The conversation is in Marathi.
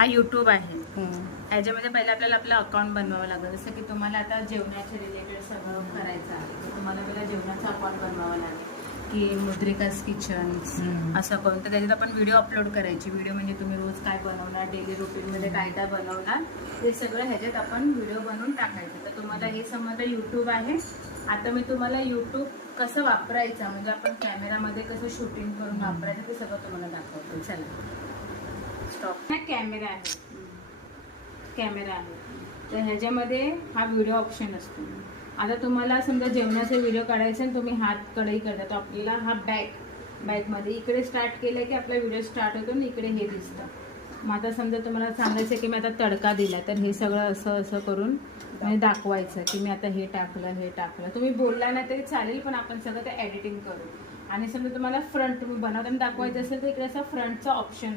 हा यूट्यूब आहे. ह्याच्यामध्ये पहिले आपल्याला आपलं अकाउंट बनवावं लागेल. जसं की तुम्हाला आता जेवणाच्या रिलेटेड सगळं करायचं आहे तर तुम्हाला पहिला जेवणाचं अकाउंट बनवावं लागेल की मुद्रिकास किचन असं करून. तर त्याच्यात आपण व्हिडिओ अपलोड करायची. व्हिडिओ म्हणजे तुम्ही रोज काय बनवणार, डेली रुटीनमध्ये काय काय बनवणार ते सगळं ह्याच्यात आपण व्हिडिओ बनवून टाकायचं. तर तुम्हाला हे समजलं यूट्यूब आहे. आता मी तुम्हाला यूट्यूब कसं वापरायचं म्हणजे आपण कॅमेरामध्ये कसं शूटिंग करून वापरायचं ते सगळं तुम्हाला दाखवतो. चला स्टॉप. हा कॅमेरा आहे. कॅमेरा आहे तर ह्याच्यामध्ये हा व्हिडिओ ऑप्शन असतो. आता तुम्हाला समजा जेवणाचे व्हिडिओ काढायचे आणि तुम्ही हात कढई करता तर आपल्याला हा बॅकमध्ये इकडे स्टार्ट केलं की आपला व्हिडिओ स्टार्ट होतो आणि इकडे हे दिसतं. मग आता समजा तुम्हाला सांगायचं की मी आता तडका दिला तर हे सगळं असं असं करून म्हणजे दाखवायचं की मी आता हे टाकलं. तुम्ही बोलला नाही तरी चालेल पण आपण सगळं ते एडिटिंग करू. आणि समजा तुम्हाला फ्रंट तुम्ही बनवताना दाखवायचं असेल तर इकडे असं फ्रंटचा ऑप्शन